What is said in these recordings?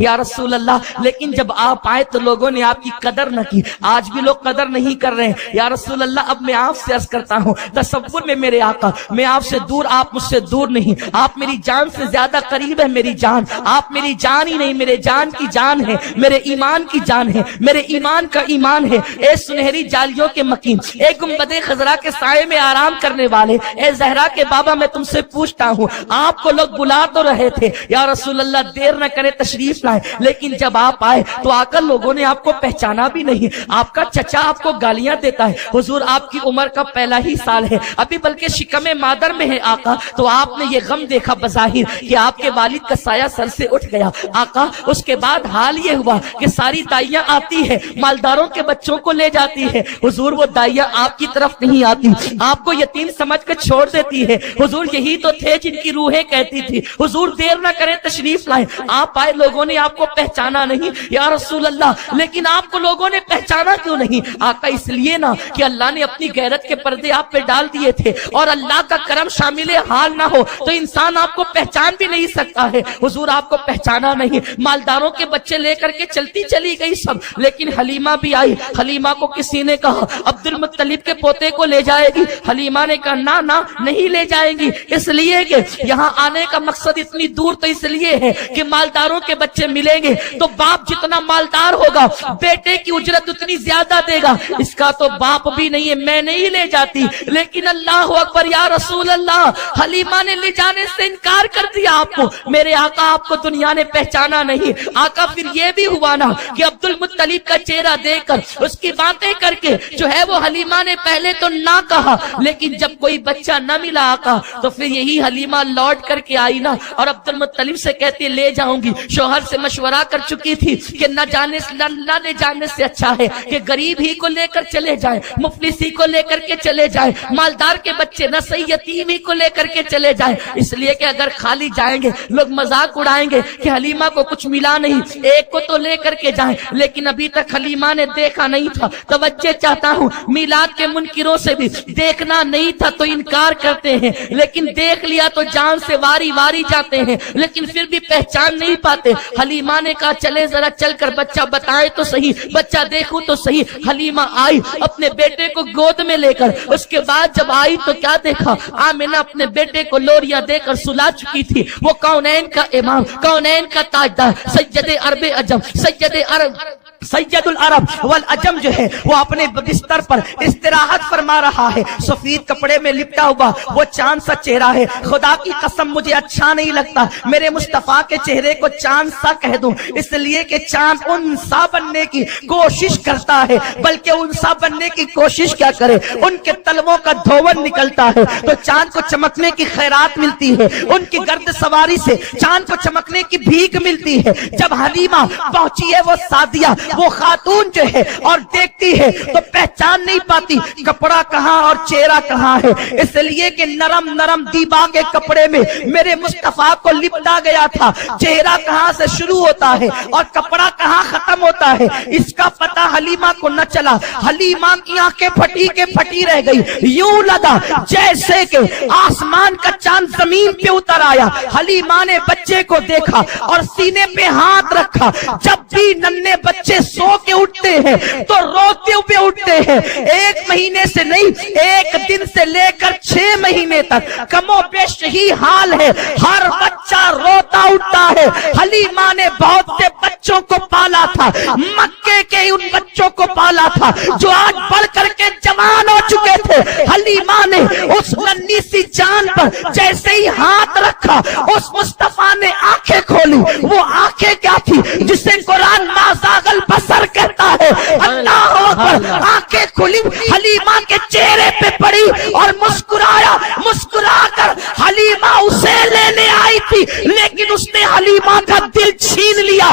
یا رسول اللہ، لیکن جب آپ آئے تو لوگوں نے آپ کی قدر نہ کی، آج بھی لوگ قدر نہیں کر رہے ہیں۔ یا رسول اللہ، اب میں آپ سے عرض کرتا ہوں، تصور میں میرے آقا، میں آپ سے دور، آپ مجھ سے دور نہیں، آپ میری جان سے زیادہ قریب ہے میری جان، آپ میری جان ہی نہیں، میرے جان کی جان ہے، میرے ایمان کی جان ہے، میرے ایمان کا ایمان ہے۔ اے سنہری جالیوں کے مکین، اے گنبد خضرا کے سائے میں آرام کرنے والے، اے زہرا کے بابا، میں تم سے پوچھتا ہوں، آپ کو لوگ بلا تو رہے تھے، یا رسول اللہ دیر نہ کرے تشریف لائے، لیکن جب آپ آئے تو آ کر لوگوں نے آپ کو پہچانا بھی نہیں، آپ کا چچا آپ کو گالیاں دیتا ہے، حضور آپ کی عمر کا پہلا ہی سال ہے، ابھی بلکہ شکم مادر میں ہے آقا، تو آپ نے یہ غم دیکھا بظاہر کہ آپ کے والد کا سایہ سر سے اٹھ گیا آقا۔ اس کے بعد حال یہ ہوا کہ ساری دائیاں آتی ہے، مالداروں کے بچوں کو لے جاتی ہے، حضور وہ دائیاں آپ کی طرف نہیں آتی، آپ کو یتیم سمجھ کر چھوڑ دیتی ہے، حضور یہی تو تھے جن کی روحیں کہتی تھی حضور دیر نہ کریں تشریف لائیں۔ آپ آئے، لوگوں نے آپ کو پہچانا نہیں یا رسول اللہ، لیکن آپ کو لوگوں نے پہچانا کیوں نہیں آقا؟ اس لیے نا کہ اللہ نے اپنی غیرت کے پردے آپ پہ ڈال دیے تھے، اور اللہ کا کرم شامل حال نہ ہو تو انسان آپ کو پہچان بھی نہیں سکتا ہے۔ حضور آپ کو پہچانا نہیں، مالداروں کے بچے لے کر کے چلتی چلی گئی سب، لیکن حلیمہ بھی آئی۔ حلیمہ کو کسی نے کہا عبد المطلب کے پوتے کو لے جائے گی، حلیمہ نے کہا نہ نہ نہیں لے جائیں گی، اس لیے کہ یہاں آنے کا مقصد اتنی دور تو اس لیے ہے کہ مالداروں کے بچے ملیں گے تو باپ جتنا مالدار ہوگا بیٹے کی اجرت اتنی زیادہ دے گا، اس کا تو باپ بھی نہیں ہے، میں نہیں لے جاتی۔ لیکن اللہ اکبر یا رسول اللہ، حلیمہ نے لے جانے سے انکار کر دیا آپ کو، میرے آقا آپ کو دنیا نے پہچانا نہیں۔ آقا پھر یہ بھی ہوا نا کہ عبد المطلب کا چہرہ دیکھ کر، اس کی باتیں کر کے جو ہے وہ حلیمہ نے پہلے تو نہ کہا، لیکن جب کوئی بچہ نہ ملا آقا تو پھر یہی حلیمہ لوٹ کر کے آئی نا، اور عبد المطلب سے کہتی لے جاؤں گی۔ شوہر سے مشورہ کر چکی تھی کہ نہ لے جانے سے اچھا ہے کہ غریب ہی کو لے کر چلے جائیں، مفلس ہی کو لے کر کے چلے جائیں، مالدار کے بچے نہ صحیح یتیم ہی کو لے کر کے چلے جائیں، اس لیے کہ اگر خالی جائیں گے لوگ مذاق اڑائیں گے کہ حلیمہ کو کچھ ملا نہیں، ایک کو تو لے کر کے جائیں۔ لیکن ابھی تک حلیمہ نے دیکھا نہیں تھا، توجہ چاہتا ہوں، میلاد کے منکروں سے بھی دیکھنا نہیں تھا تو انکار کرتے ہیں، لیکن دیکھ لیا تو جان سے واری واری جاتے ہیں، لیکن پھر بھی پہچان نہیں پاتے۔ حلیمہ نے کہا چلے ذرا چل کر بچہ بتائے تو صحیح، بچہ دیکھوں تو صحیح۔ حلیمہ آئی اپنے بیٹے کو گود میں لے کر، اس کے بعد جب آئی تو کیا دیکھا، آمنہ اپنے بیٹے کو لوریاں دے کر سلا چکی تھی۔ وہ کونین کا امام، کونین کا تاجدار، سید عرب عجم، سید العرب والعجم جو ہے وہ اپنے بستر پر استراحت فرما رہا ہے، سفید کپڑے میں لپٹا ہوا وہ چاند سا چہرہ ہے۔ خدا کی قسم مجھے اچھا نہیں لگتا میرے مصطفیٰ کے چہرے کو چاند سا کہہ دوں، اس لیے کہ چاند انسا بننے کی کوشش کرتا ہے، بلکہ انسا بننے کی کوشش کیا کرے، ان کے تلووں کا دھون نکلتا ہے تو چاند کو چمکنے کی خیرات ملتی ہے، ان کی گرد سواری سے چاند کو چمکنے کی بھیک ملتی ہے۔ جب حلیمہ پہنچی ہے وہ سعدیہ، وہ خاتون جو ہے اور دیکھتی ہے تو پہچان نہیں پاتی کپڑا کہاں اور چہرہ کہاں ہے، اس لیے کہ نرم نرم دیبا کے کپڑے میں میرے مصطفیٰ کو لپٹا گیا تھا، چہرہ کہاں سے شروع ہوتا ہے اور کپڑا کہاں ختم ہوتا ہے اس کا پتہ حلیمہ کو نہ چلا۔ حلیمہ کی آنکھیں پھٹی کے پھٹی رہ گئی، یوں لگا جیسے کہ آسمان کا چاند زمین پہ اتر آیا۔ حلیمہ نے بچے کو دیکھا اور سینے پہ ہاتھ رکھا، جب بھی ننھے بچے سو کے اٹھتے ہیں تو روتے ہوئے اٹھتے ہیں، 1 مہینے سے نہیں 1 دن سے لے کر 6 مہینے تک کم و بیش یہی حال ہے، ہر بچہ روتا اٹھتا ہے۔ حلیمہ نے بہت سے بچوں کو پالا تھا، مکے کے ان بچوں کو پالا تھا جو آج بڑھ کر کے جوان ہو چکے تھے۔ حلیمہ نے اس ننھی سی جان پر جیسے ہی ہاتھ رکھا اس مصطفیٰ نے آنکھیں کھولی، وہ آنکھیں کیا تھی جسے قرآن ما زاغ البصر کہتا ہے، اللہ اکبر، آنکھیں کھلی، حلیمہ کے چہرے پہ پڑی اور مسکرایا، مسکرا کر حلیمہ اسے لینے آئی تھی لیکن اس نے حلیمہ کا دل چھین لیا،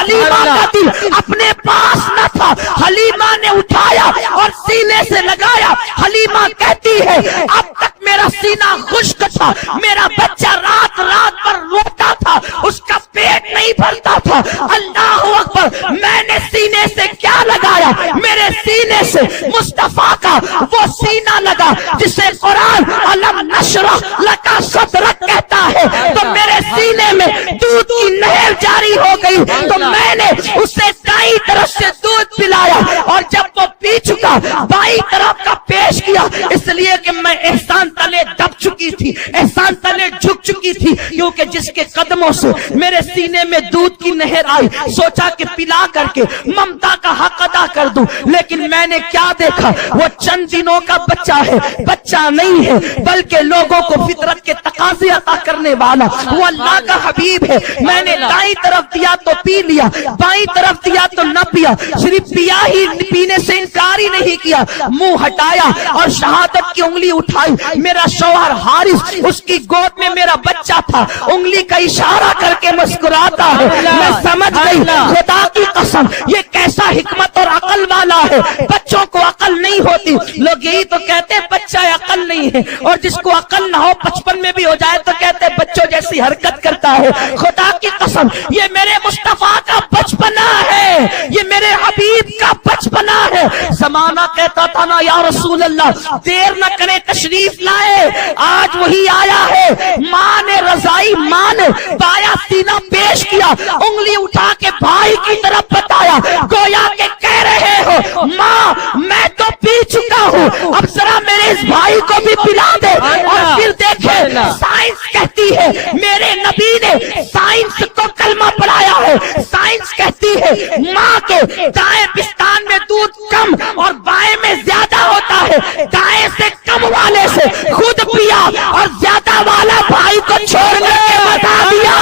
حلیمہ کا دل اپنے پاس نہ تھا، حلیمہ نے اٹھایا اور سینے سے لگایا۔ حلیمہ کہتی ہے اب تک میرا سینہ خشک تھا، میرا بچہ رات رات پر روتا تھا، اس کا پیٹ نہیں بھرتا تھا، اللہ اکبر، میں نے سینے سے کیا لگایا، میرے سینے سے مصطفیٰ کا وہ سینہ لگا جسے قرآن علم نشرح لکا صدرک کہتا ہے، تو میرے سینے میں دودھ کی نہر جاری ہو گئی۔ گئی تو میں نے اسے دائیں طرف سے دودھ پلایا اور جب وہ پی چکا بائیں طرف کا پیش کیا، اس لیے کہ میں احسان تلے دب چکی تھی، احسان تلے جھک چکی تھی، کیونکہ جس کے قدموں سے میرے سینے میں دودھ کی نہر آئی سوچا کہ پلا کر کے ممتا کا حق ادا کر دوں، لیکن میں نے کیا دیکھا، وہ چند دنوں کا بچہ ہے، بچہ نہیں ہے بلکہ لوگوں کو فطرت کے تقاضے عطا کرنے والا، وہ اللہ کا حبیب ہے۔ میں نے دائیں طرف دیا تو پی لیا، بائیں طرف دیا تو نہ پیا، صرف پیا ہی پینے سے انکار ہی نہیں کیا، منہ ہٹایا اور شہادت کی انگلی اٹھائی۔ میرا شوہر حارث، اس کی گود میں میرا بچہ تھا، انگلی کا اشارہ کر کے مسکراتا ہے۔ میں سمجھ گئی خدا کی قسم یہ کیسا حکمت اور عقل والا ہے، بچوں کو عقل نہیں ہوتی، لوگ یہی تو کہتے ہیں بچہ عقل نہیں ہے، اور جس کو عقل نہ ہو 55 میں بھی ہو جائے تو کہتے ہیں بچوں جیسی حرکت کرتا ہے۔ خدا کی قسم یہ میرے مصطفیٰ کا بچپنا ہے، یہ میرے حبیب کا بچپنا ہے۔ زمانہ کہتا تھا نا یا رسول اللہ دیر نہ کرے تشریف لائے، آج وہی آیا ہے۔ ماں نے رضائی، ماں نے بایا سینہ پیش کیا، انگلی اٹھا کے بھائی کی طرف بتایا، گویا کہ کہہ رہے ہو ماں میں تو پی چکا ہوں، اب ذرا میرے اس بھائی کو بھی پلا دے۔ اور پھر دیکھے سائنس کہتی ہے، میرے نبی نے سائنس کو کلمہ پڑھایا ہے، سائنس کہتی ہے ماں کے دائیں پستان میں دودھ کم اور بائیں میں زیادہ ہوتا ہے، دائیں سے کم والے سے خود پیا اور زیادہ والا بھائی کو چھوڑنے کے بتا دیا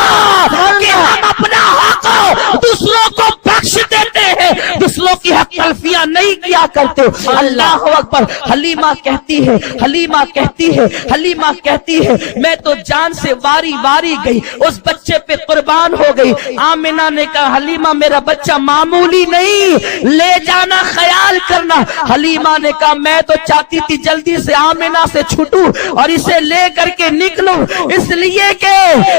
کہ ہم اپنا حق دوسروں کو بخش دیتے ہیں، دوسروں کی حق تلفیاں نہیں کیا کرتے۔ اللہ اکبر۔ حلیمہ کہتی ہے، حلیمہ کہتی ہے، حلیمہ کہتی ہے میں تو جان سے واری واری گئی، اس بچے پہ قربان ہو گئی۔ آمنہ نے کہا حلیمہ میرا بچہ معمولی نہیں، لے جانا، خیال کرنا۔ حلیمہ نے کہا میں تو چاہتی تھی جلدی سے آمنہ سے چھوٹوں اور اسے لے کر کے نکلوں، اس لیے کہ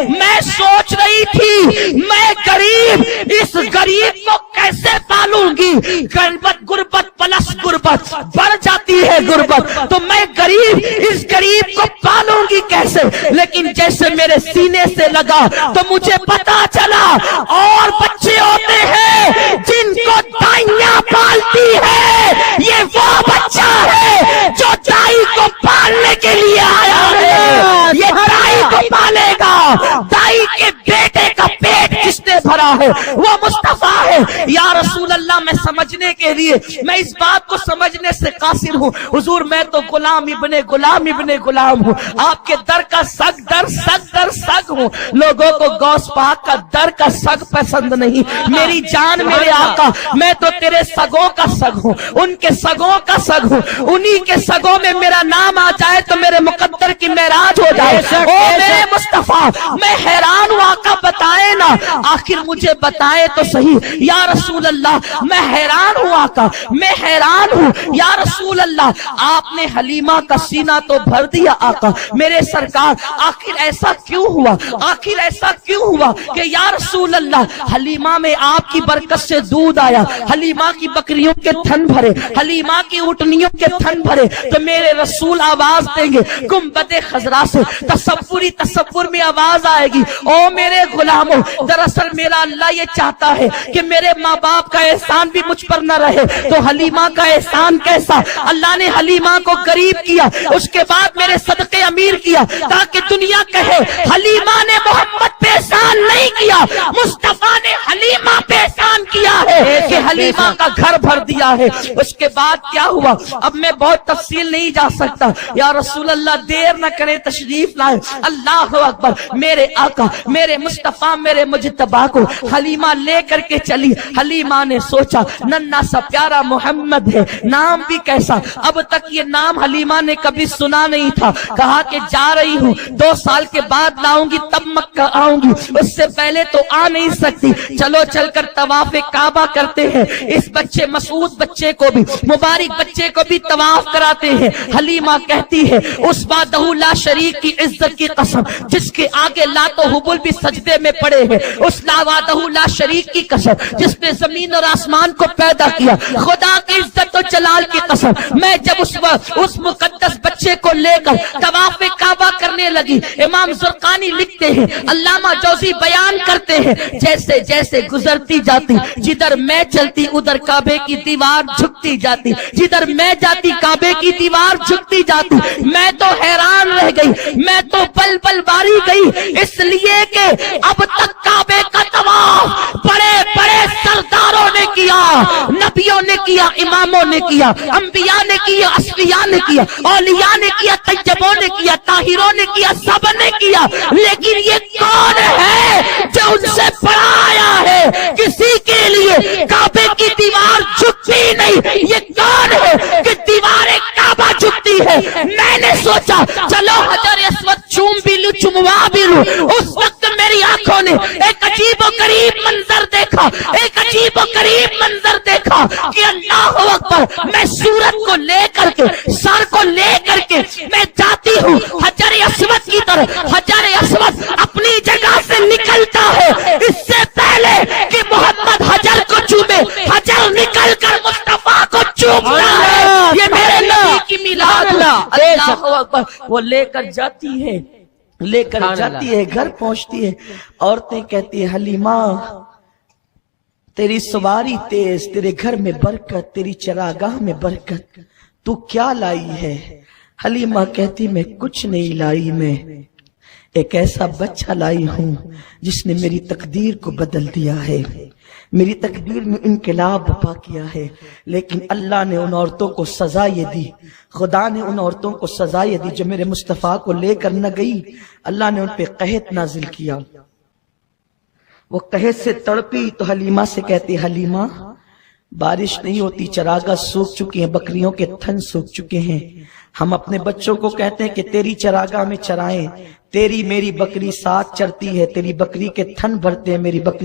میں سوچ رہی تھی میں غریب، اس غریب کو کیسے پالوں گی، غربت پلس غربت بڑھ جاتی ہے غربت، تو میں غریب اس غریب کو پالوں گی کیسے۔ لیکن جیسے میرے سینے سے لگا تو مجھے پتا چلا اور بچے ہوتے ہیں جن کو دائیاں پالتی ہے، یہ وہ بچہ ہے جو دائی کو پالنے کے لیے آیا ہے، یہ دائی کو پالے گا۔ دائی کے بیٹے کا پیٹ جس نے بھرا ہے وہ مصطفیٰ ہے۔ یا رسول اللہ میں سمجھنے کے لیے، میں اس بات کو سمجھنے سے قاصر ہوں حضور میں تو غلام ابن غلام ہوں، آپ کے در کا سگ در ہوں۔ لوگوں کو غوث پاک کا در کا سگ پسند نہیں، میری جان میرے آقا میں تو تیرے سگوں کا سگ ہوں، ان کے سگوں کا سگ ہوں، انہی کے سگوں میں میرا نام آ جائے تو میرے مقدر کی معراج ہو جائے۔ او میرے مصطفیٰ میں حیران ہوں آقا بتائے نا، آخر مجھے بتائے تو صحیح یا رسول اللہ، میں حیران ہوں آقا، میں حیران ہوں یا رسول اللہ، آپ نے حلیمہ کا سینہ تو بھر دیا آقا میرے سرکار، آخر ایسا کیوں ہوا، آخر ایسا کیوں ہوا کہ یا رسول اللہ حلیمہ میں آپ کی برکت سے دودھ آیا، حلیمہ کی بکریوں کے تھن بھرے، حلیمہ کی اٹھنیوں کے تھن بھرے، تو میرے رسول آواز دیں گے گنبد خضرا سے، تصور میں آواز آئے گی او میرے غلاموں، دراصل میرا اللہ یہ چاہتا ہے کہ میرے ماں باپ کا احسان بھی مجھ پر نہ رہے، تو حلیمہ کا احسان کیسا، اللہ نے حلیمہ کو غریب کیا، اس کے بعد میرے صدقے امیر کیا، تاکہ دنیا کہے حلیمہ نے محمد پہ احسان نہیں کیا، مصطفیٰ نے حلیمہ پہ احسان کیا ہے کہ حلیمہ کا گھر بھر دیا ہے۔ اس کے بعد کیا ہوا اب میں بہت تفصیل نہیں جا سکتا، یا رسول اللہ دیر نہ کریں تشریف لائے۔ اللہ اکبر، میرے آقا میرے مصطفیٰ میرے مجتبی کو حلیمہ لے کر کے چلی۔ حلیمہ نے سوچا ننھا سا پیارا محمد ہے، نام بھی کیسا، اب تک یہ نام حلیمہ نے کبھی سنا نہیں تھا۔ کہا کہ جا رہی ہوں 2 سال کے بعد لاؤں گی تب مکہ آؤں گی، اس سے پہلے تو آ نہیں سکتی، چلو چل کر طواف کعبہ کرتے ہیں، اس بچے مسعود بچے کو بھی، مبارک بچے کو بھی طواف کراتے ہیں۔ حلیمہ کہتی ہے اس وحدہ لا شریک کی عزت کی قسم جس کے آگے لات و حبل بھی سجدے میں پڑے ہیں، اس وحدہ لا شریک کی قسم جس نے زمین اور آسمان کو پیدا کیا، خدا کی عزت و جلال کی قسم، میں جب اس مقدس بچے کو لے کر طواف کعبہ کرنے لگی، امام زرقانی لکھتے ہیں، علامہ جوزی بیان کرتے ہیں، جیسے جیسے گزرتی جاتی، جدھر میں چلتی ادھر کعبے کی دیوار جھکتی جاتی، جدھر میں جاتی کعبے کی دیوار جھکتی جاتی۔ میں تو حیران رہ گئی، میں تو پل پل باری گئی، اس لیے کہ اب تک کعبے کا طواف بڑے بڑے سرداروں نے کیا، نبیوں نے کیا، اماموں نے کیا، انبیاء نے کیا، اصفیاء نے کیا، اولیاء نے کیا، طیبوں نے کیا، طاہروں نے کیا، سب نے کیا، لیکن یہ کون ہے جو ان سے بڑا آیا ہے؟ کسی کے لیے کعبے کی دیوار جھکتی نہیں، یہ کون ہے کہ دیوار کعبہ جھکتی ہے؟ میں نے سوچا چلو حجر اسود چوم بھی لوں، چموا بھی لوں۔ اس وقت میری آنکھوں نے ایک عجیب و غریب منظر دیکھا، ایک عجیب و غریب منظر دیکھا کہ اللہ اکبر، میں سورت کو لے کر کے، سر کو لے کر کے میں جاتی ہوں حجر اسود کی طرف۔ حجر اسود اپنی جگہ سے نکلتا ہے اس سے پہلے کہ محمد حجر کو چومے، حجر نکل کر مصطفیٰ کو چومتا ہے۔ یہ میرے نبی کی میلاد، اللہ اکبر۔ وہ لے کر جاتی ہے، لے کر جاتی ہے، گھر پہنچتی ہے، عورتیں کہتی ہیں حلیمہ تیری سواری تیز، تیرے گھر میں برکت، تیری چراگاہ میں برکت، تو کیا لائی ہے؟ حلیمہ کہتی میں کچھ نہیں لائی، میں ایک ایسا بچہ لائی ہوں جس نے میری تقدیر کو بدل دیا ہے، میری تقدیر میں انقلاب برپا کیا ہے۔ لیکن اللہ نے ان عورتوں کو سزا یہ دی، خدا نے ان عورتوں کو سزا یہ دی جو میرے مصطفیٰ کو لے کر نہ گئی، اللہ نے ان پہ قحط نازل کیا۔ وہ قحط سے تڑپی تو حلیمہ سے کہتی حلیمہ بارش نہیں ہوتی، چراگاہ سوکھ چکی ہیں، بکریوں کے تھن سوکھ چکے ہیں، ہم اپنے بچوں کو کہتے ہیں کہ تیری چراگاہ میں چرائیں، تیری میری بکری ساتھ چرتی ہے، تیری بکری کے تھن بھرتے ہیں، میری بکری